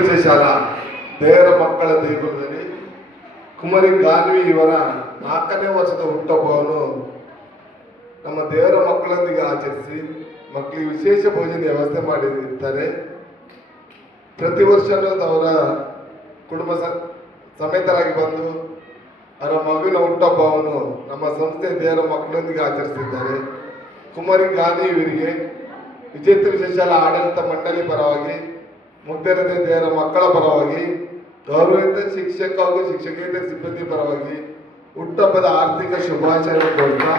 ವಿಶೇಷಾಲ ದೇವರ ಮಕ್ಕಳ ದೇಗುಲದಲ್ಲಿ ಕುಮಾರಿ ಗಾನ್ವಿ ಇವರ 4ನೇ ವರ್ಷದ ಹುಟ್ಟುಹಬ್ಬವನ್ನು ನಮ್ಮ ದೇವರ ಮಕ್ಕಳೊಂದಿಗೆ ಆಚರಿಸಿ ಮಕ್ಕಳಿಗೆ ವಿಶೇಷ ಭೋಜನ ವ್ಯವಸ್ಥೆ ಮಾಡಿರ್ತಾರೆ. ಪ್ರತಿ ವರ್ಷವೂ ಅವರ ಕುಟುಂಬ ಸಮೇತರಾಗಿ ಬಂದು ಅವರ ಮಗುವಿನ ಹುಟ್ಟುಹಬ್ಬವನ್ನು ನಮ್ಮ ಸಂಸ್ಥೆ ದೇವರ ಮಕ್ಕಳೊಂದಿಗೆ ಆಚರಿಸಿದ್ದಾರೆ. ಕುಮಾರಿ ಗಾಂಧಿ ಇವರಿಗೆ ವಿಜೇತ ವಿಶೇಷಾಲ ಆಡಳಿತ ಮಂಡಳಿ ಪರವಾಗಿ ಮುಗ್ಧರತೆ ದೇವರ ಮಕ್ಕಳ ಪರವಾಗಿ ಗೌರವಿತ ಶಿಕ್ಷಕ ಹಾಗೂ ಶಿಕ್ಷಕೇತರ ಸಿಬ್ಬಂದಿ ಪರವಾಗಿ ಹುಟ್ಟುಹಬ್ಬದ ಆರ್ಥಿಕ ಶುಭಾಶಯ ಕೋರ್ತಾ